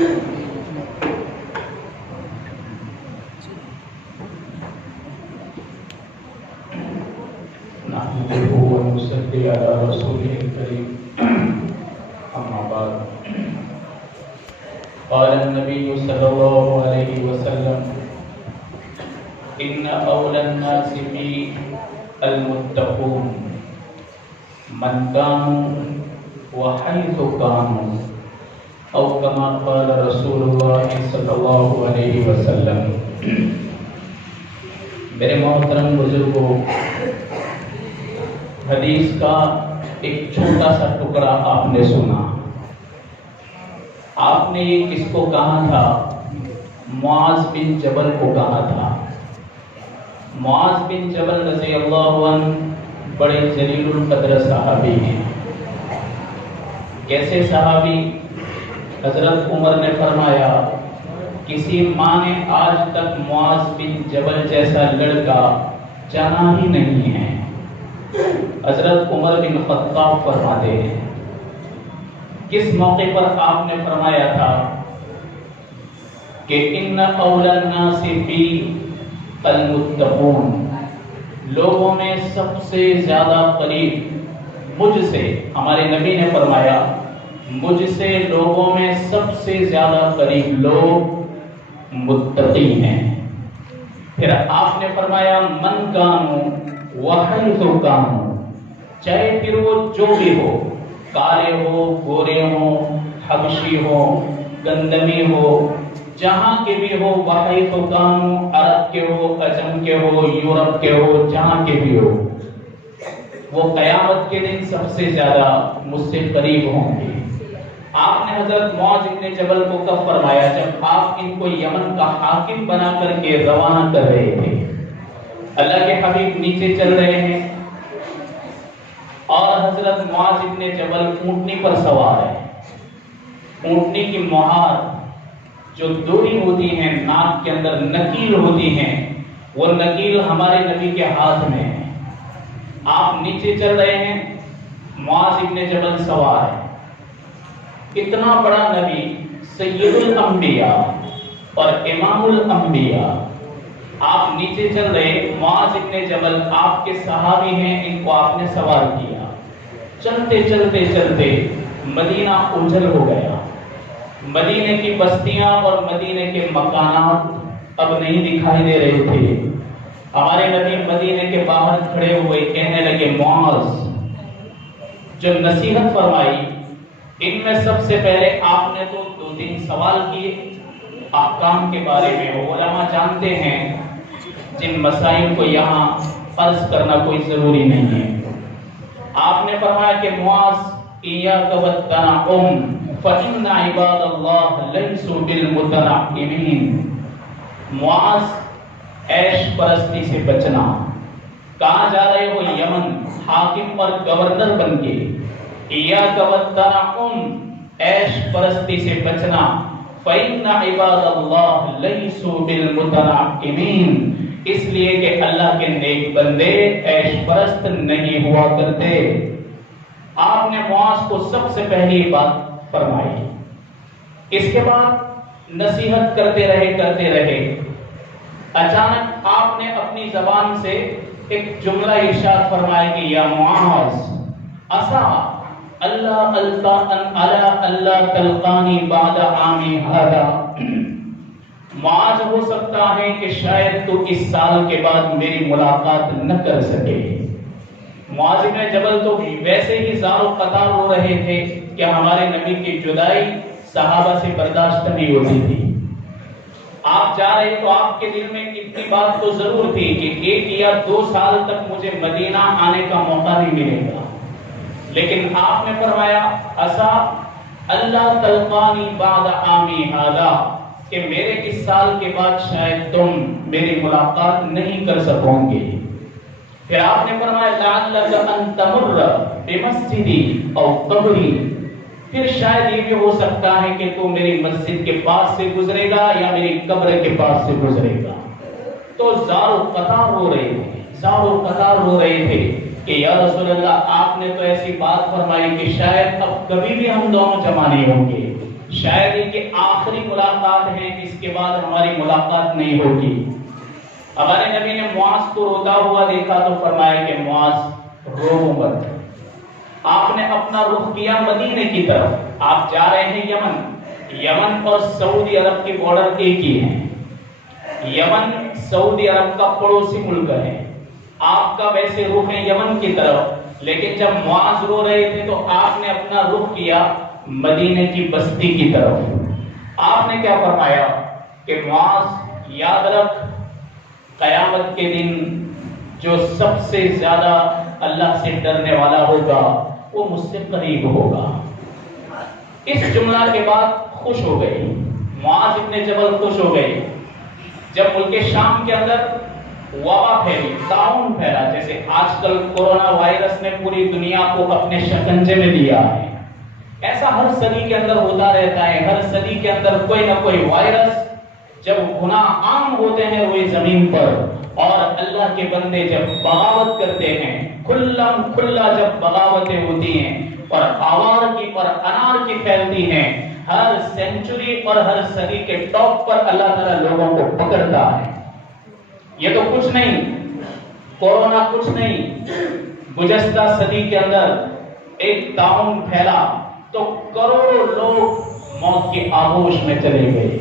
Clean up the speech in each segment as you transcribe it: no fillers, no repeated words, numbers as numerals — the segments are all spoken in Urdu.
نحمده ونصلي على رسوله الكريم أما بعد قال النبي صلى الله عليه وسلم إن أولى الناس بي المتقون من كانوا وحيث كانوا أو كما قال رسول الله صلی اللہ علیہ وسلم۔ میرے محترم بزرگوں، حدیث کا ایک چھوٹا سا ٹکڑا آپ نے سنا۔ آپ نے یہ کس کو کہا تھا؟ معاذ بن جبل کو کہا تھا۔ معاذ بن جبل رضی اللہ عنہ بڑے جلیل القدر صحابی ہیں۔ کیسے صحابی؟ حضرت عمر نے فرمایا کسی ماں نے آج تک معاذ بن جبل جیسا لڑکا جانا ہی نہیں ہے۔ حضرت عمر بن خطاب فرماتے ہیں، کس موقع پر آپ نے فرمایا تھا کہ ان اولی الناس بی المتقون، لوگوں میں سب سے زیادہ قریب مجھ سے، ہمارے نبی نے فرمایا مجھ سے لوگوں میں سب سے زیادہ قریب لوگ متقی ہیں۔ پھر آپ نے فرمایا من کانوا وحیث کانوا، چاہے پھر وہ جو بھی ہو، کالے ہو، گورے ہو، حبشی ہو، گندمی ہو، جہاں کے بھی ہو، وحیث کانوا، عرب کے ہو، عجم کے ہو، یورپ کے ہو، جہاں کے بھی ہو، وہ قیامت کے دن سب سے زیادہ مجھ سے قریب ہوں گے۔ آپ نے حضرت معاذ بن جبل کو کب فرمایا؟ جب آپ ان کو یمن کا حاکم بنا کر کے روانہ کر رہے تھے۔ اللہ کے حبیب نیچے چل رہے ہیں اور حضرت معاذ بن جبل اونٹنی پر سوار ہے۔ اونٹنی کی مہار جو دوری ہوتی ہیں، ناک کے اندر نکیل ہوتی ہیں، وہ نکیل ہمارے نبی کے ہاتھ میں ہے۔ آپ نیچے چل رہے ہیں، معاذ بن جبل سوار ہے۔ اتنا بڑا نبی، سید الانبیاء اور امام الانبیاء، آپ نیچے چل رہے، معاذ بن جبل آپ کے صحابی ہیں، ان کو آپ نے سوار کیا۔ چلتے چلتے چلتے مدینہ اجل ہو گیا۔ مدینے کی بستیاں اور مدینے کے مکانات اب نہیں دکھائی دے رہے تھے۔ ہمارے نبی مدینے کے باہر کھڑے ہوئے کہنے لگے، معاذ، جو نصیحت فرمائی ان میں سب سے پہلے آپ نے تو 2-3 سوال کیے احکام کے بارے میں، علماء جانتے ہیں جن مسائل کو یہاں عرض کرنا کوئی ضروری نہیں ہے۔ آپ نے فرمایا کہ معاذ ایاک والتنعم فإن عباد اللہ لیسوا بالمتنعمین، معاذ عیش پرستی سے بچنا۔ کہاں جا رہے ہو؟ یمن، حاکم اور گورنر بن کے۔ ایاک والتنعم، عیش پرستی سے بچنا۔ فإن عباد اللہ لیسوا بالمتنعمین، اس لیے کہ اللہ کے نیک بندے عیش پرست نہیں ہوا کرتے۔ آپ نے معاذ کو سب سے پہلی بات فرمائی۔ اس کے بعد نصیحت کرتے رہے، اچانک آپ نے اپنی زبان سے ایک جملہ ارشاد فرمایا کہ یا معاذ عسیٰ اللہ تلقانی بعد عامی ھذا، معاذ ہو سکتا ہے کہ شاید تو اس سال کے بعد میری ملاقات نہ کر سکے۔ معاذ بن جبل تو ویسے ہی زار و قطار رو رہے تھے کہ ہمارے نبی کی جدائی صحابہ سے برداشت نہیں ہوتی تھی۔ آپ جا رہے تو آپ کے دل میں اتنی بات تو ضرور تھی کہ 1 یا 2 سال تک مجھے مدینہ آنے کا موقع نہیں ملے گا، لیکن آپ نے فرمایا عسیٰ اللہ تلقانی بعد عامی ھذا، کہ میرے اس سال کے بعد شاید تم میری ملاقات نہیں کر سکو گے۔ پھر آپ نے فرمایا لعلک ان تمر بمسجدی او قبری، پھر شاید یہ بھی ہو سکتا ہے کہ تو میری مسجد کے پاس سے گزرے گا یا میری قبر کے پاس سے گزرے گا۔ تو زار و قطار رو رہے تھے کہ یا رسول اللہ، آپ نے تو ایسی بات فرمائی کہ شاید اب کبھی بھی ہم دونوں جمع نہیں ہوں گے، شاید یہ کہ آخری ملاقات ہے، اس کے بعد ہماری ملاقات نہیں ہوگی۔ ہمارے نبی نے معاذ کو روتا ہوا دیکھا تو فرمایا کہ معاذ رو مت۔ آپ نے اپنا رخ کیا مدینے کی طرف، آپ جا رہے ہیں یمن اور سعودی عرب کے بارڈر ایک ہی ہیں۔ یمن سعودی عرب کا پڑوسی ملک ہے، آپ کا ویسے رخ ہے یمن کی طرف، لیکن جب معاذ رو رہے تھے تو آپ نے اپنا رخ کیا مدینے کی بستی کی طرف۔ آپ نے کیا فرمایا کہ معاذ یاد رکھ، قیامت کے دن جو سب سے زیادہ اللہ سے ڈرنے والا ہوگا وہ مجھ سے قریب ہوگا۔ اس جملہ کے بعد خوش ہو گئی معاذ ابن جبل، خوش ہو گئی۔ جب ملک شام کے اندر وبا پھیلی، طاعون پھیلا، جیسے آج کل کورونا وائرس نے پوری دنیا کو اپنے شکنجے میں لیا ہے، ایسا ہر صدی کے اندر ہوتا رہتا ہے۔ ہر صدی کے اندر کوئی نہ کوئی وائرس، جب گناہ عام ہوتے ہیں ہوئے زمین پر اور اللہ کے بندے جب بغاوت کرتے ہیں، کھلا جب بغاوتیں ہوتی ہیں اور آوار کی اور انار کی پھیلتی ہیں، ہر سینچری اور ہر صدی کے ٹاپ پر اللہ تعالیٰ لوگوں کو پکڑتا ہے۔ یہ تو کچھ نہیں، کورونا کچھ نہیں، گزشتہ صدی کے اندر ایک طاعون پھیلا تو کروڑوں لوگ موت کی آغوش میں چلے گئے۔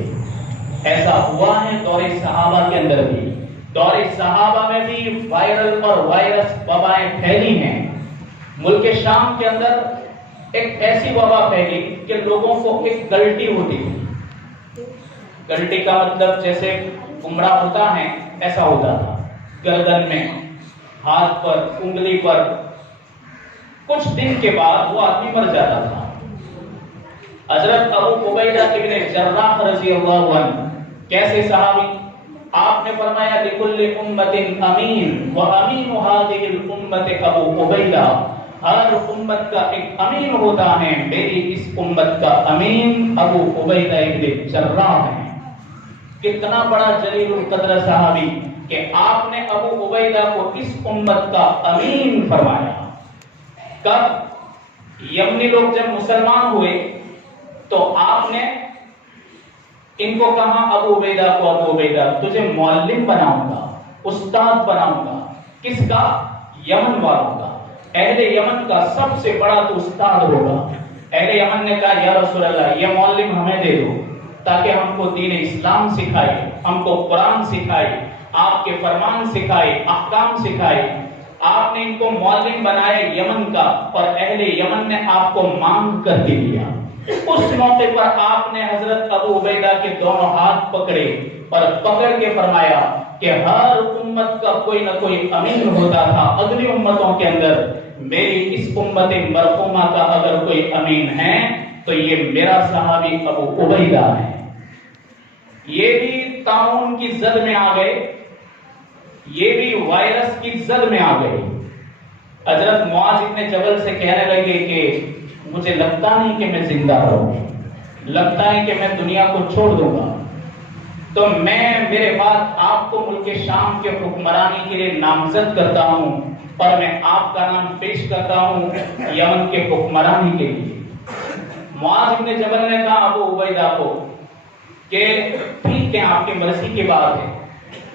ایسا ہوا ہے دور صحابہ کے اندر بھی، دور صحابہ میں بھی وائرل اور وائرس وبائیں پھیلی ہیں۔ ملک شام کے اندر ایک ایسی وبا پھیلی کہ لوگوں کو ایک گلٹی ہوتی تھی۔ گلٹی کا مطلب جیسے کمڑا ہوتا ہے ایسا ہوتا تھا، گردن میں، ہاتھ پر، انگلی پر۔ کچھ دن کے بعد وہ آدمی مر جاتا تھا۔ حضرت ابو عبیدہ ابن جراح رضی اللہ عنہ کیسے صحابی، آپ نے فرمایا لِكُلِّ أُمَّةٍ أَمِينٌ وَأَمِينُ هَذِهِ الْأُمَّةِ أَبُو عُبَیدہ، ہر امت کا ایک امین ہوتا ہے، میری اس امت کا امین ابو عبیدہ ابن جراح ہے۔ کتنا بڑا جلیل القدر صحابی کہ آپ نے ابو عبیدہ کو اس امت کا امین فرمایا۔ کب یمنی لوگ جب مسلمان ہوئے تو آپ نے ان کو کہا ابو عبیدہ کو، ابو عبیدہ تجھے معلم بناؤں گا، استاد بناؤں گا۔ کس کا؟ یمن والوں کا، اہل یمن کا سب سے بڑا تو استاد ہوگا۔ اہل یمن نے کہا یا رسول اللہ یہ معلم ہمیں دے دو تاکہ ہم کو دین اسلام سکھائے، ہم کو قرآن سکھائے، آپ کے فرمان سکھائے، احکام سکھائے۔ آپ نے ان کو معلم بنایا یمن کا، اور اہل یمن نے آپ کو مانگ کر دے دیا۔ اس موقع پر آپ نے حضرت ابو عبیدہ کے دونوں ہاتھ پکڑے اور پکڑ کے فرمایا کہ ہر امت کا کوئی نہ کوئی امین ہوتا تھا اگلی امتوں کے اندر، میری اس امت مرحومہ کا اگر کوئی امین ہے تو یہ میرا صحابی ابو عبیدہ ہے۔ یہ بھی طاعون کی زد میں آ گئے، یہ بھی وائرس کی زد میں آ گئے۔ حضرت معاذ ابن جبل سے کہنے لگے کہ مجھے لگتا نہیں کہ میں زندہ رہوں، لگتا ہے کہ میں دنیا کو چھوڑ دوں گا، تو میرے بعد آپ کو ملک شام کے حکمرانی کے لیے نامزد کرتا ہوں اور میں آپ کا نام پیش کرتا ہوں یمن کے حکمرانی کے لیے۔ معاذ ابن جبل نے کہا ابو عبیدہ کو کہ ٹھیک ہے آپ کی مرضی کی بات ہے،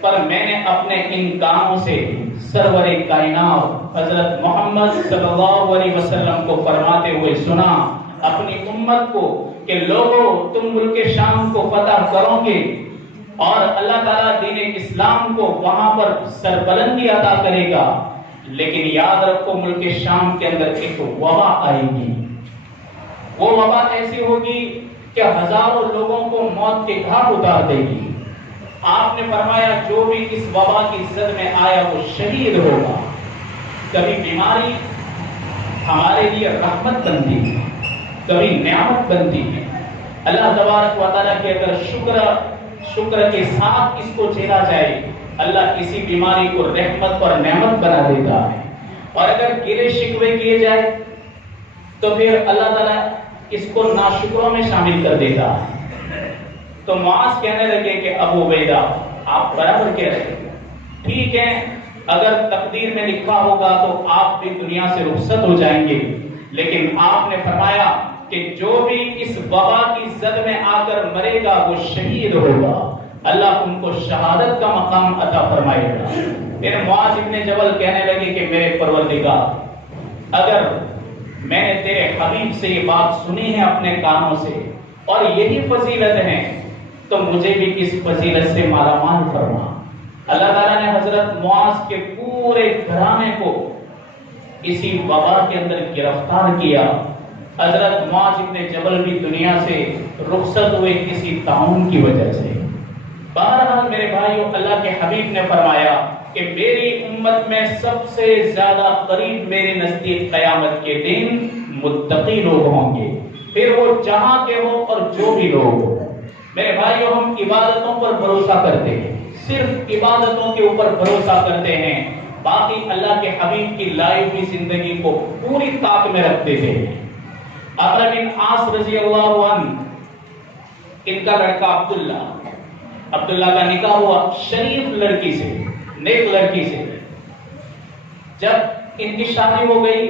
پر میں نے اپنے ان کاموں سے سرور کائنات حضرت محمد صلی اللہ علیہ وسلم کو فرماتے ہوئے سنا اپنی امت کو کہ لوگوں تم ملک شام کو فتح کرو گے اور اللہ تعالیٰ دین اسلام کو وہاں پر سربلندی عطا کرے گا، لیکن یاد رکھو ملک شام کے اندر ایک وبا آئے گی۔ وہ وبا ایسی ہوگی کہ ہزاروں لوگوں کو موت کے گھاٹ اتار دے گی۔ آپ نے فرمایا جو بھی اس وبا کی زد میں آیا وہ شہید ہوگا۔ کبھی بیماری ہمارے لیے رحمت بنتی ہے، کبھی نعمت بنتی ہے۔ اللہ تبارک و تعالیٰ کے اگر شکر کے ساتھ اس کو جھیلا جائے، اللہ کسی بیماری کو رحمت اور نعمت بنا دیتا ہے، اور اگر گلے شکوے کیے جائے تو پھر اللہ تعالیٰ اس کو ناشکروں میں شامل کر دیتا ہے۔ تو معاذ کہنے لگے کہ ابو عبیدہ آپ برابر کہہ رہے ہیں، ٹھیک ہے اگر تقدیر میں لکھا ہوگا تو آپ بھی دنیا سے رخصت ہو جائیں گے، لیکن آپ نے فرمایا کہ جو بھی اس وبا کی زد میں آ کر مرے گا وہ شہید ہوگا، اللہ ان کو شہادت کا مقام عطا فرمائے گا۔ پھر معاذ ابن جبل کہنے لگے کہ میرے پروردگار، اگر میں نے تیرے حبیب سے یہ بات سنی ہے اپنے کانوں سے اور یہی فضیلت ہے تو مجھے بھی اس فضیلت سے مالا مال فرما۔ اللہ تعالیٰ نے حضرت معاذ کے پورے گھرانے کو اسی وبا کے اندر گرفتار کیا۔ حضرت معاذ ابن جبل بھی دنیا سے رخصت ہوئے کسی طاعون کی وجہ سے۔ بہرحال میرے بھائیوں، اللہ کے حبیب نے فرمایا کہ میری امت میں سب سے زیادہ قریب میرے نزدیک قیامت کے دن متقی لوگ ہوں گے، پھر وہ جہاں کے ہوں اور جو بھی لوگ ہوں۔ میرے بھائیوں، ہم عبادتوں پر بھروسہ کرتے ہیں، صرف عبادتوں کے اوپر بھروسہ کرتے ہیں، باقی اللہ کے حبیب کی لائی ہوئی زندگی کو پوری طاق میں رکھ دیتے ہیں۔ عمرو بن عاص رضی اللہ عنہ، ان کا لڑکا عبداللہ کا نکاح ہوا شریف لڑکی سے، نیک لڑکی سے۔ جب ان کی شادی ہو گئی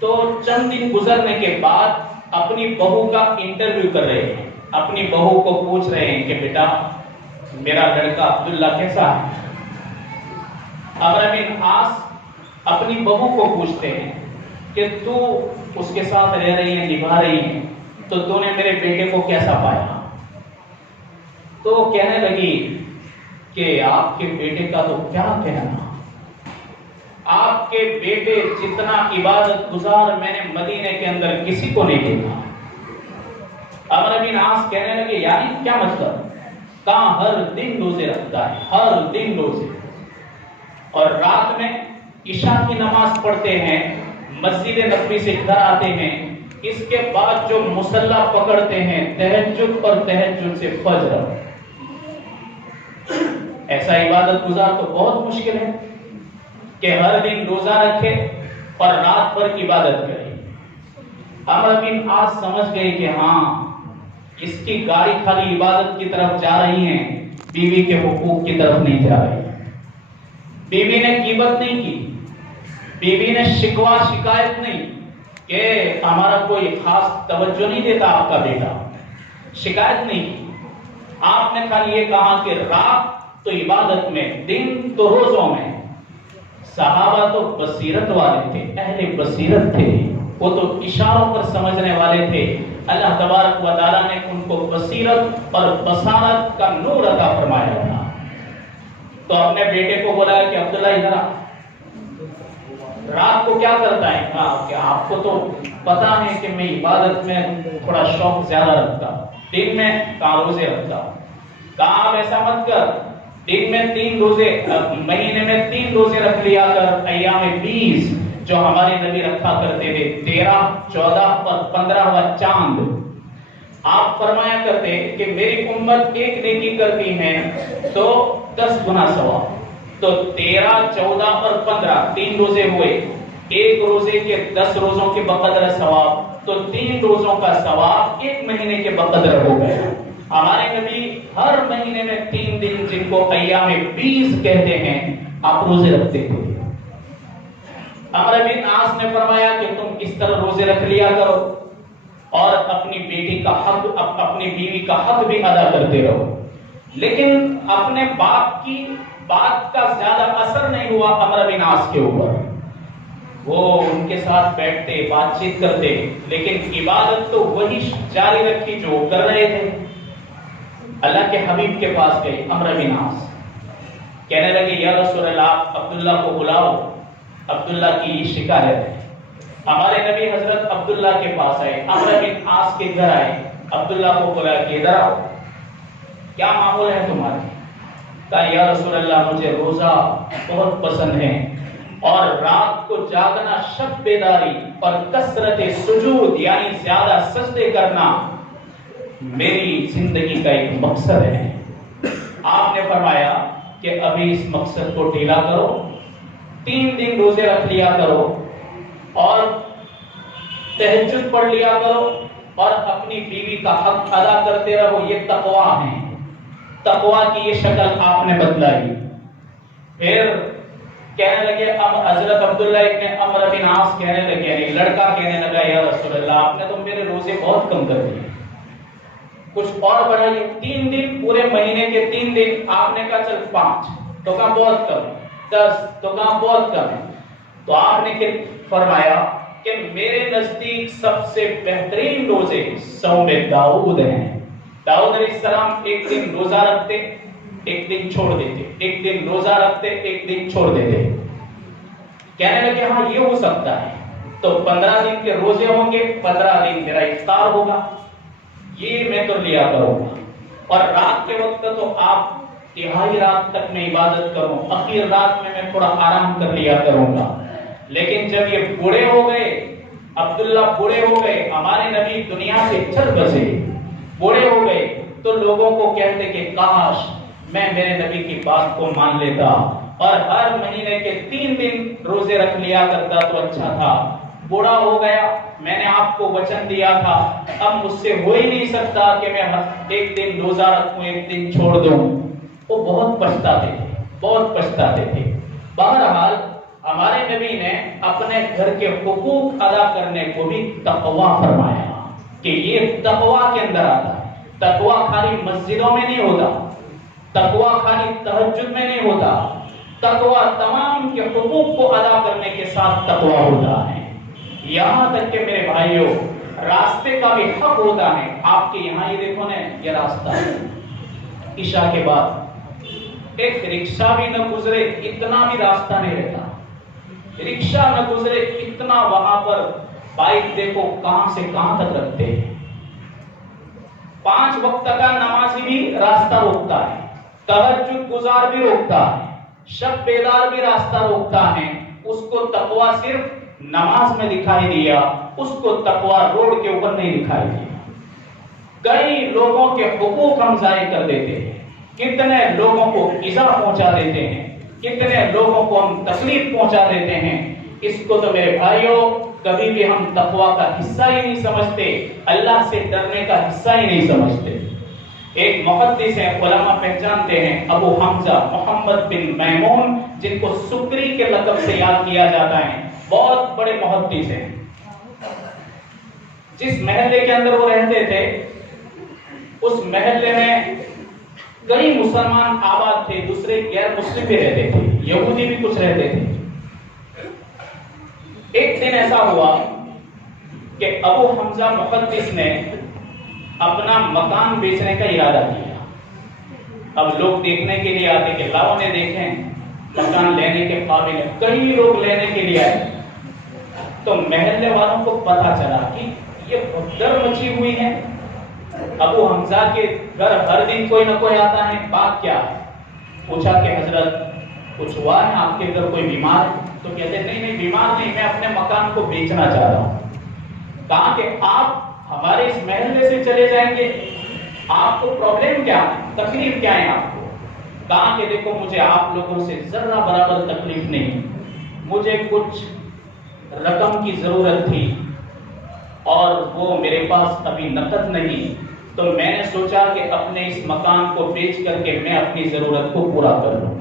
تو چند دن گزرنے کے بعد اپنی بہو کا انٹرویو کر رہے ہیں، اپنی بہو کو پوچھ رہے ہیں کہ بیٹا میرا لڑکا عبداللہ کیسا ہے۔ عمرو بن عاص اپنی بہو کو پوچھتے ہیں کہ تو اس کے ساتھ رہ رہی ہے، نبھا رہی ہے، تو تو نے میرے بیٹے کو کیسا پایا؟ تو کہنے لگی کہ آپ کے بیٹے کا تو کیا کہنا، آپ کے بیٹے جتنا عبادت گزار میں نے مدینے کے اندر کسی کو نہیں دیکھا۔ عمرو بن عاص کہنے لگے یعنی کیا مطلب؟ کہاں ہر دن روزے رکھتا ہے، ہر دن روزے، اور رات میں عشاء کی نماز پڑھتے ہیں، مسجد نبوی سے گھر آتے ہیں، اس کے بعد جو مصلی پکڑتے ہیں تہجد اور تہجد سے فجر۔ ایسا عبادت گزار تو بہت مشکل ہے کہ ہر دن روزہ رکھے اور رات بھر عبادت کرے۔ عمرو بن عاص سمجھ گئے کہ ہاں اس کی گاڑی خالی عبادت کی طرف جا رہی ہے، بیوی کے حقوق کی طرف نہیں جا رہی۔ بیوی نے غیبت نہیں کی، بیوی نے شکوہ شکایت نہیں کہ ہمارا کوئی خاص توجہ نہیں دیتا آپ کا بیٹا، شکایت نہیں کی۔ آپ نے خالی یہ کہا کہ رات تو عبادت میں، دن تو روزوں میں۔ صحابہ تو بصیرت والے تھے، اہل بصیرت تھے، وہ تو اشاروں پر سمجھنے والے تھے۔ اللہ تبارک و تعالیٰ نے ان کو بصیرت اور بصارت کا نور عطا فرمایا تھا۔ تو اپنے بیٹے کو بولا کہ عبداللہ ادھر آ، رات کو کیا کرتا ہے؟ کہا کہ آپ کو تو پتا ہے کہ میں عبادت میں تھوڑا شوق زیادہ رکھتا ہوں، دن میں روزے رکھتا ہوں۔ کہا آپ ایسا مت کر، دن میں 3 روزے، مہینے میں 3 روزے رکھ لیا کر، ایام 20 جو ہمارے نبی رکھا کرتے تھے، 13، 14 اور 15واں چاند۔ آپ فرمایا کرتے کہ میری امت ایک نیکی کرتی ہے تو 10 گنا ثواب، تو 13، 14 اور 15 3 روزے ہوئے، ایک روزے کے 10 روزوں کے بقدر ثواب، تو 3 روزوں کا ثواب 1 مہینے کے بقدر ہو گئے۔ ہمارے نبی ہر مہینے میں 3 دن جن کو ایام 20 کہتے ہیں آپ روزے رکھتے تھے۔ عمرو بن عاص نے فرمایا کہ تم اس طرح روزے رکھ لیا کرو اور اپنی بیٹی کا حق، اپنی بیوی کا حق بھی ادا کرتے رہو۔ لیکن اپنے باپ کی بات کا زیادہ اثر نہیں ہوا عمرو بن عاص کے اوپر، وہ ان کے ساتھ بیٹھتے، بات چیت کرتے، لیکن عبادت تو وہی جاری رکھی جو وہ کر رہے تھے۔ اللہ کے حبیب کے پاس گئے عمرو بن عاص، کہنے لگے یا رسول اللہ عبداللہ کو بلاؤ، عبداللہ کی یہ شکایت ہے۔ ہمارے نبی حضرت عبداللہ کے پاس آئے، عمرو بن عاص کے گھر آئے، عبداللہ کو بولا کہ ادھر آؤ، کیا معمول ہے تمہارے؟ کہا یا رسول اللہ مجھے روزہ بہت پسند ہے اور رات کو جاگنا، شب بیداری اور کثرت سجود یعنی زیادہ سجدے کرنا میری زندگی کا ایک مقصد ہے۔ آپ نے فرمایا کہ ابھی اس مقصد کو ڈھیلا کرو، 3 دن روزے رکھ لیا کرو اور تہجد پڑھ لیا کرو اور اپنی بیوی کا حق ادا کرتے رہو، یہ تقویٰ ہے۔ تقویٰ کی یہ شکل آپ نے بتلائی۔ پھر کہنے لگے اب حضرت عبداللہ ابن عمرو بن عاص کہنے لگے، یعنی لڑکا کہنے لگا یا رسول اللہ آپ نے تو میرے روزے بہت کم کر دیے، کچھ اور بڑھائیے، 3 دن پورے مہینے کے 3 دن، آپ نے کہا چل 5، تو کہا بہت کم، 10، تو کہا بہت کم ہے۔ تو آپ نے فرمایا کہ میرے نزدیک سب سے بہترین روزے صوم داؤد ہیں۔ داؤد علیہ السلام ایک دن روزہ رکھتے، ایک دن چھوڑ دیتے، ایک دن روزہ رکھتے، ایک دن چھوڑ دیتے۔ کہنے لگے ہاں یہ ہو سکتا ہے، تو 15 دن کے روزے ہوں گے، 15 دن میرا افطار ہوگا، یہ میں کر لیا کروں گا، اور رات کے وقت تو آپ تہائی رات تک میں عبادت کروں، اخیر رات میں تھوڑا آرام کر لیا کروں گا۔ لیکن جب یہ بوڑھے ہو گئے، عبداللہ بوڑھے ہو گئے، ہمارے نبی دنیا سے چل بسے، بوڑھے ہو گئے، تو لوگوں کو کہتے کہ کاش میں میرے نبی کی بات کو مان لیتا اور ہر مہینے کے 3 دن روزے رکھ لیا کرتا تو اچھا تھا۔ بوڑھا ہو گیا، میں نے آپ کو وچن دیا تھا، اب مجھ سے ہو ہی نہیں سکتا کہ میں ایک دن روزہ رکھوں، ایک دن چھوڑ دوں۔ وہ بہت پچھتاتے تھے، بہت پچھتاتے تھے۔ بہرحال ہمارے نبی نے اپنے گھر کے حقوق ادا کرنے کو بھی تقویٰ فرمایا کہ یہ تقویٰ کے اندر آتا ہے۔ تقویٰ خالی مسجدوں میں نہیں ہوتا، تقویٰ خالی تہجد میں نہیں ہوتا، تقویٰ تمام کے حقوق کو ادا کرنے کے ساتھ تقویٰ ہوتا ہے۔ یہاں تک کہ میرے بھائیوں راستے کا بھی حق ہوتا ہے۔ آپ کے یہاں یہ دیکھو نا، یہ راستہ ہے، عشاء کے بعد ایک رکشہ بھی نہ گزرے اتنا بھی راستہ نہیں رہتا، رکشہ نہ گزرے اتنا، وہاں پر بائک دیکھو کہاں سے کہاں تک رکھتے ہیں۔ 5 وقت کا نمازی بھی راستہ روکتا ہے، تہجد گزار بھی روکتا ہے، شب بیدار بھی راستہ روکتا ہے۔ اس کو تقویٰ صرف نماز میں دکھائی دیا، اس کو تقویٰ روڈ کے اوپر نہیں دکھائی دیا۔ کئی لوگوں کے حقوق ہم ضائع کر دیتے ہیں، کتنے لوگوں کو ایذا پہنچا دیتے ہیں، کتنے لوگوں کو ہم تکلیف پہنچا دیتے ہیں۔ اس کو تو میرے بھائیوں کبھی بھی ہم تقویٰ کا حصہ ہی نہیں سمجھتے، اللہ سے ڈرنے کا حصہ ہی نہیں سمجھتے۔ ایک محدث ہیں، علماء پہچانتے ہیں، ابو حمزہ محمد بن میمون، جن کو سکری کے لقب سے یاد کیا جاتا ہے، بہت بڑے محدث ہیں۔ جس محلے کے اندر وہ رہتے تھے، اس محلے میں کئی مسلمان آباد تھے، دوسرے غیر مسلم بھی رہتے تھے، یہودی بھی کچھ رہتے تھے۔ ایک دن ایسا ہوا کہ ابو حمزہ محدث نے اپنا مکان بیچنے کا ارادہ کیا۔ اب لوگ دیکھنے کے لیے آتے کہ لاؤ نے دیکھیں مکان لینے کے قابل ہے، کئی لوگ لینے کے لیے آئے۔ تو محلے والوں کو پتا چلا کہ یہ بھگدڑ مچی ہوئی ہے، ابو حمزہ کے گھر ہر دن کوئی نہ کوئی آتا ہے، بات کیا ہے؟ پوچھا کہ حضرت کچھ ہوا ہے آپ کے گھر، کوئی بیمار ہے؟ تو کہتے نہیں نہیں بیمار نہیں، میں اپنے مکان کو بیچنا چاہ رہا ہوں۔ کہا کہ آپ ہمارے اس محلے سے چلے جائیں گے، آپ کو پرابلم کیا ہے، تکلیف کیا ہے آپ کو؟ کہا کہ دیکھو مجھے آپ لوگوں سے ذرہ برابر تکلیف نہیں، مجھے کچھ رقم کی ضرورت تھی اور وہ میرے پاس ابھی نقد نہیں، تو میں نے سوچا کہ اپنے اس مکان کو بیچ کر کے میں اپنی ضرورت کو پورا کر لوں۔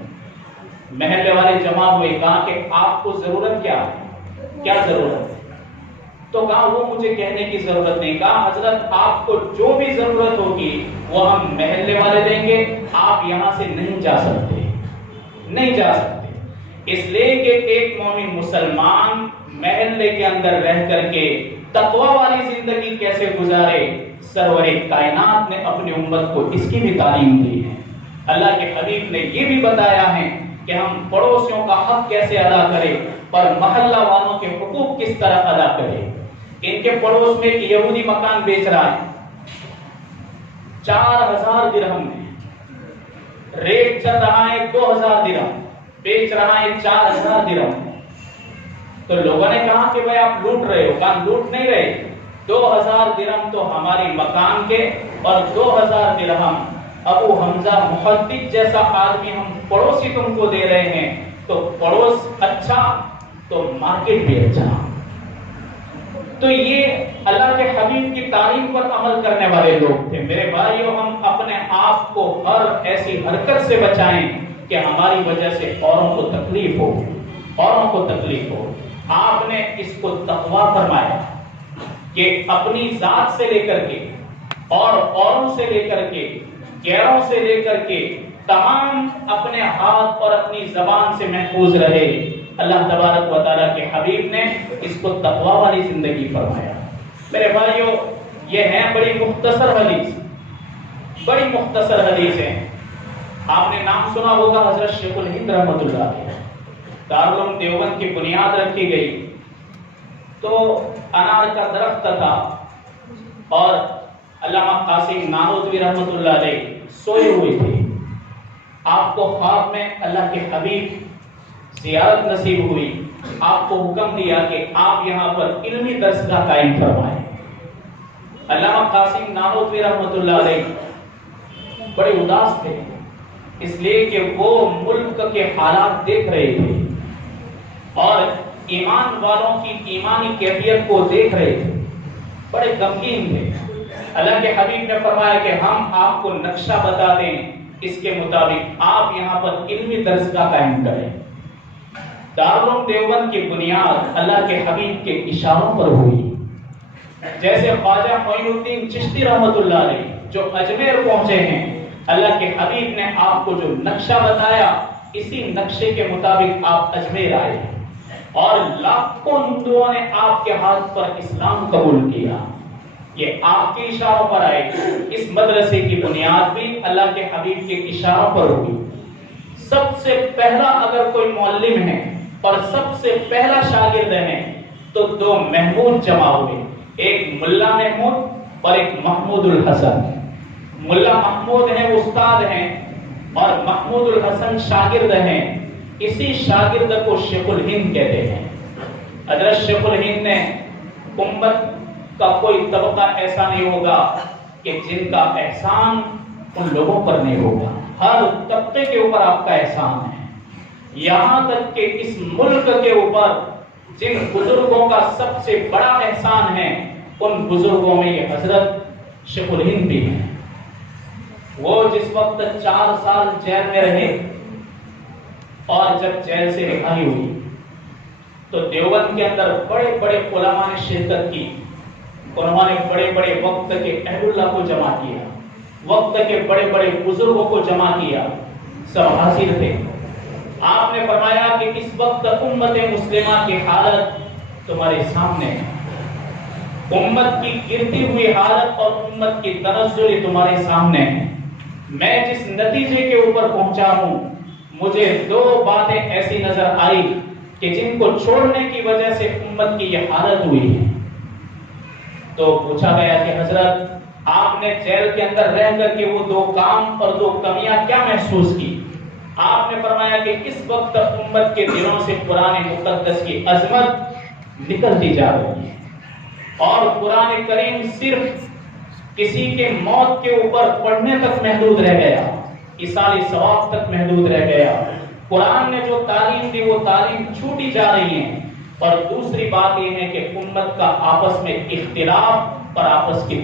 محلے والے جمع ہوئے، کہا کہ آپ کو ضرورت کیا ہے، کیا ضرورت ہے؟ تو کہا وہ مجھے کہنے کی ضرورت نہیں، کہا حضرت آپ کو جو بھی ضرورت ہوگی وہ ہم محلے والے دیں گے، آپ یہاں سے نہیں جا سکتے، نہیں جا سکتے۔ اس لیے کہ ایک مومن مسلمان محلے کے اندر رہ کر کے تقویٰ والی زندگی کیسے گزارے، سرور کائنات نے اپنی امت کو اس کی بھی تعلیم دی ہے۔ اللہ کے حبیب نے یہ بھی بتایا ہے کہ ہم پڑوسیوں کا حق کیسے ادا کریں اور محلہ والوں کے حقوق کس طرح ادا کریں۔ ان کے پڑوس میں ایک یہودی مکان بیچ رہا ہے، 4000 درہم میں، ریٹ چل رہا ہے 2000 درہم، بیچ رہا ہے 4000 درہم۔ تو لوگوں نے کہا کہ بھائی آپ لوٹ رہے ہو، کہا لوٹ نہیں رہے، 2000 درہم تو ہماری مکان کے اور 2000 درہم ابو حمزہ محدث جیسا آدمی ہم پڑوسی تم کو دے رہے ہیں، تو پڑوس اچھا تو مارکیٹ بھی اچھا۔ تو یہ اللہ کے حبیب کی تعلیم پر عمل کرنے والے لوگ تھے۔ میرے بھائیوں ہم اپنے آپ کو ہر ایسی حرکت سے بچائیں کہ ہماری وجہ سے اوروں کو تکلیف ہو، اوروں کو تکلیف ہو، آپ نے اس کو تقویٰ فرمایا کہ اپنی ذات سے لے کر کے اور اوروں سے لے کر کے غیروں سے لے کر کے تمام اپنے ہاتھ اور اپنی زبان سے محفوظ رہے۔ اللہ تبارک و تعالیٰ کے حبیب نے اس کو تقویٰ والی زندگی فرمایا۔ میرے بھائیوں، یہ ہے بڑی مختصر حدیث، بڑی مختصر حدیث ہے۔ آپ نے نام سنا ہوگا حضرت شیخ الہند رحمۃ اللہ علیہ، دارالعلوم دیوبند کی بنیاد رکھی گئی تو انار کا درخت تھا اور علامہ قاسم نانوتوی رحمۃ اللہ علیہ سوئے ہوئے تھے۔ آپ کو خواب میں اللہ کے حبیب زیارت نصیب ہوئی، آپ کو حکم دیا کہ آپ یہاں پر علمی درسگاہ قائم فرمائیں۔ علامہ قاسم نانوتوی رحمۃ اللہ علیہ بڑے اداس تھے، اس لیے کہ وہ ملک کے حالات دیکھ رہے تھے اور ایمان والوں کی ایمانی کیفیت کو دیکھ رہے تھے، بڑے غمگین تھے۔ اللہ کے حبیب نے فرمایا کہ ہم آپ کو نقشہ بتا دیں، اس کے مطابق آپ یہاں پر علمی درسگاہ قائم کریں۔ دارالعلوم دیوبند کی بنیاد اللہ کے حبیب کے اشاروں پر ہوئی۔ جیسے خواجہ معین الدین چشتی رحمۃ اللہ علیہ جو اجمیر پہنچے ہیں، اللہ کے حبیب نے آپ کو جو نقشہ بتایا اسی نقشے کے مطابق آپ اجمیر آئے اور لاکھوں ہندوؤں نے آپ کے ہاتھ پر اسلام قبول کیا۔ یہ آپ کے اشاروں پر آئے۔ اس مدرسے کی بنیاد بھی اللہ کے حبیب کے اشاروں پر ہوئی۔ سب سے پہلا اگر کوئی معلم ہے اور سب سے پہلا شاگرد ہے تو دو محمود جمع ہوئے، ایک ملا محمود اور ایک محمود الحسن۔ ملا محمود ہیں استاد ہیں اور محمود الحسن شاگرد ہیں۔ اسی شاگرد کو شیخ الہند کہتے ہیں۔ حضرت شیخ الہند نے امت کا کوئی طبقہ ایسا نہیں ہوگا کہ جن کا احسان ان لوگوں پر نہیں ہوگا، ہر طبقے کے اوپر آپ کا احسان ہے۔ یہاں تک کہ اس ملک کے اوپر جن بزرگوں کا سب سے بڑا احسان ہے ان بزرگوں میں یہ حضرت شیخ الہند بھی ہیں۔ وہ جس وقت 4 سال جیل میں رہے اور جب جیل سے رہائی ہوئی تو دیوبند کے اندر بڑے بڑے علماء نے شرکت کی۔ انہوں نے بڑے بڑے وقت کے اہل اللہ کو جمع کیا، وقت کے بڑے بڑے بزرگوں کو جمع کیا، سب حاضر تھے۔ آپ نے فرمایا کہ اس وقت امت مسلمہ کی حالت تمہارے سامنے ہے، امت کی گرتی ہوئی حالت اور امت کی تنزل تمہارے سامنے ہے۔ میں جس نتیجے کے اوپر پہنچا ہوں، مجھے 2 باتیں ایسی نظر آئی کہ جن کو چھوڑنے کی وجہ سے امت کی یہ حالت ہوئی ہے۔ تو پوچھا گیا کہ حضرت آپ نے جیل کے اندر رہ کر کے وہ 2 کام اور 2 کمیاں کیا محسوس کی؟ آپ نے فرمایا کہ اس وقت امت کے دلوں سے قرآن مقدس کی عظمت نکلتی جا رہی ہے اور قرآن کریم صرف کسی کے موت کے اوپر پڑھنے تک محدود رہ گیا، ایصال ثواب تک محدود رہ گیا۔ قرآن نے جو تعلیم دی وہ تعلیم چھوٹی جا رہی ہے۔ اور دوسری بات یہ ہے کہ امت کا آپس میں اختلاف اور آپس کی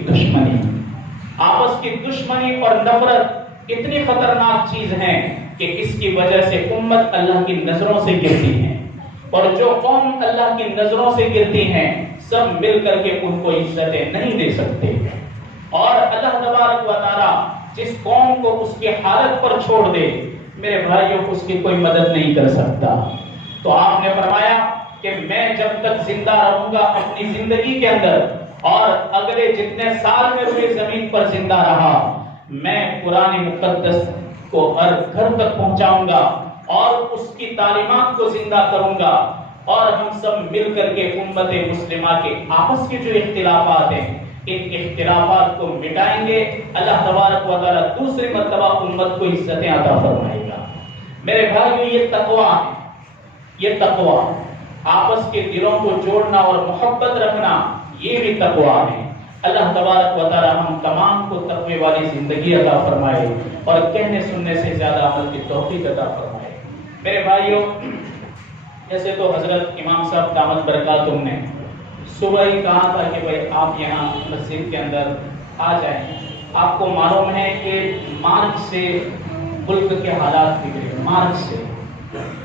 دشمنی اور نفرت اتنی خطرناک چیز ہے کہ اس کی وجہ سے امت اللہ کی نظروں سے گرتی ہے، اور جو قوم اللہ کی نظروں سے گرتی ہیں سب مل کر کے ان کو عزتیں نہیں دے سکتے۔ اور اللہ تبارک و تعالی جس قوم کو اس کی حالت پر چھوڑ دے، میرے بھائیوں، اس کی کوئی مدد نہیں کر سکتا۔ تو آپ نے فرمایا کہ میں جب تک زندہ رہوں گا اپنی زندگی کے اندر اور اگلے جتنے سال میں روئے زمین پر زندہ رہا، میں قرآن مقدس کو ہر گھر تک پہنچاؤں گا اور اس کی تعلیمات کو زندہ کروں گا، اور ہم سب مل کر کے امت مسلمہ کے آپس کے جو اختلافات ہیں ان اختلافات کو مٹائیں گے۔ اللہ تبارک و تعالیٰ دوسری مرتبہ امت کو عزتیں عطا فرمائے گا۔ میرے بھائیو، یہ تقویٰ ہے، یہ تقویٰ آپس کے دلوں کو جوڑنا اور محبت رکھنا، یہ بھی تقویٰ ہے۔ اللہ تبارک و تعالی ہم تمام کو تقوی والی زندگی عطا فرمائے اور کہنے سننے سے زیادہ عمل کی توفیق عطا فرمائے۔ میرے بھائیوں، جیسے تو حضرت امام صاحب دامت برکاتہم نے صبح ہی کہا تھا کہ بھائی آپ یہاں مسجد کے اندر آ جائیں۔ آپ کو معلوم ہے کہ مارچ سے ملک کے حالات بگڑے، مارچ سے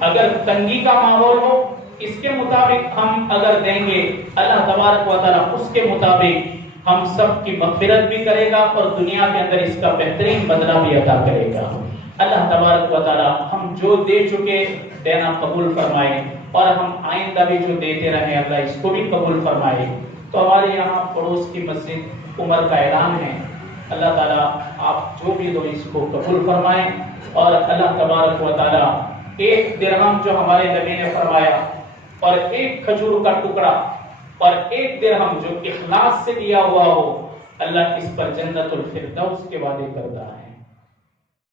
اگر تنگی کا ماحول ہو اس کے مطابق ہم اگر دیں گے، اللہ تبارک و تعالیٰ اس کے مطابق ہم سب کی مغفرت بھی کرے گا اور دنیا کے اندر اس کا بہترین بدلہ بھی عطا کرے گا۔ اللہ تبارک و تعالیٰ ہم جو دے چکے دینا قبول فرمائے، اور ہم آئندہ بھی جو دیتے رہیں اللہ اس کو بھی قبول فرمائے۔ تو ہمارے یہاں پڑوس کی مسجد عمر کا اعلان ہے، اللہ تعالیٰ آپ جو بھی دو اس کو قبول فرمائیں، اور اللہ تبارک و تعالیٰ ایک درہم جو ہمارے نبی نے فرمایا اور ایک کھجور کا ٹکڑا اور ایک درہم جو اخلاص سے دیا ہوا ہو، اللہ اس پر جنت الفردوس کے وعدے کرتا ہے۔